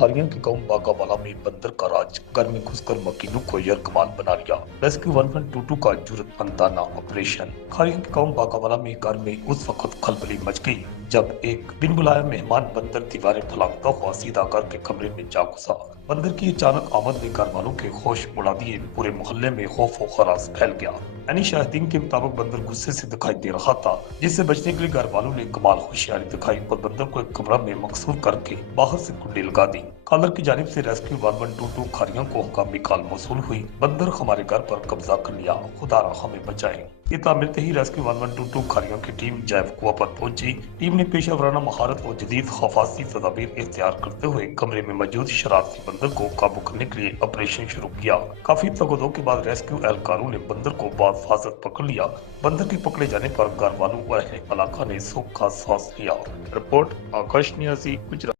खालियां के गांव बागावाला में बंदर का राज। घर में घुसकर मकीनों को यरकमान बना लिया। रेस्क्यू 1122 का जुर्रतमंदाना ऑपरेशन। खालियां के गांव बागावाला में घर में उस वक्त खलबली मच गई जब एक बिन बुलाया मेहमान बंदर दीवारें फलांगता हुआ सीधा घर के कमरे में जा घुसा। बंदर की अचानक आमद ने घर वालों के होश उड़ा दिए। पूरे मोहल्ले में खौफ और खराश फैल गया। यानी शाहिदीन के मुताबिक बंदर गुस्से से दिखाई दे रहा था, जिससे बचने के लिए घर वालों ने कमाल होशियारी दिखाई और बंदर को एक कमरा में मकसूर करके बाहर से कुंडी लगा दी। कालर की जानिब से रेस्क्यू 1122 खारियों को हंगामी कॉल मौसूल हुई। बंदर हमारे घर पर कब्जा कर लिया, खुदा हमें बचाए। इतना मिलते ही रेस्क्यू 1122 खारियों की टीम जैव कुआ पर पहुंची। टीम ने पेशा वराना महारत और जदीद हफाजती तदाबीर इख्तियार करते हुए कमरे में मौजूद शरारती बंदर को काबू करने के लिए ऑपरेशन शुरू किया। काफी तगदो के बाद रेस्क्यू एहलकारों ने बंदर को बाहिफाजत पकड़ लिया। बंदर के पकड़े जाने पर घर वालों और अहले इलाका ने सुख का सांस लिया। रिपोर्ट आकाश नियाजी, गुजरात।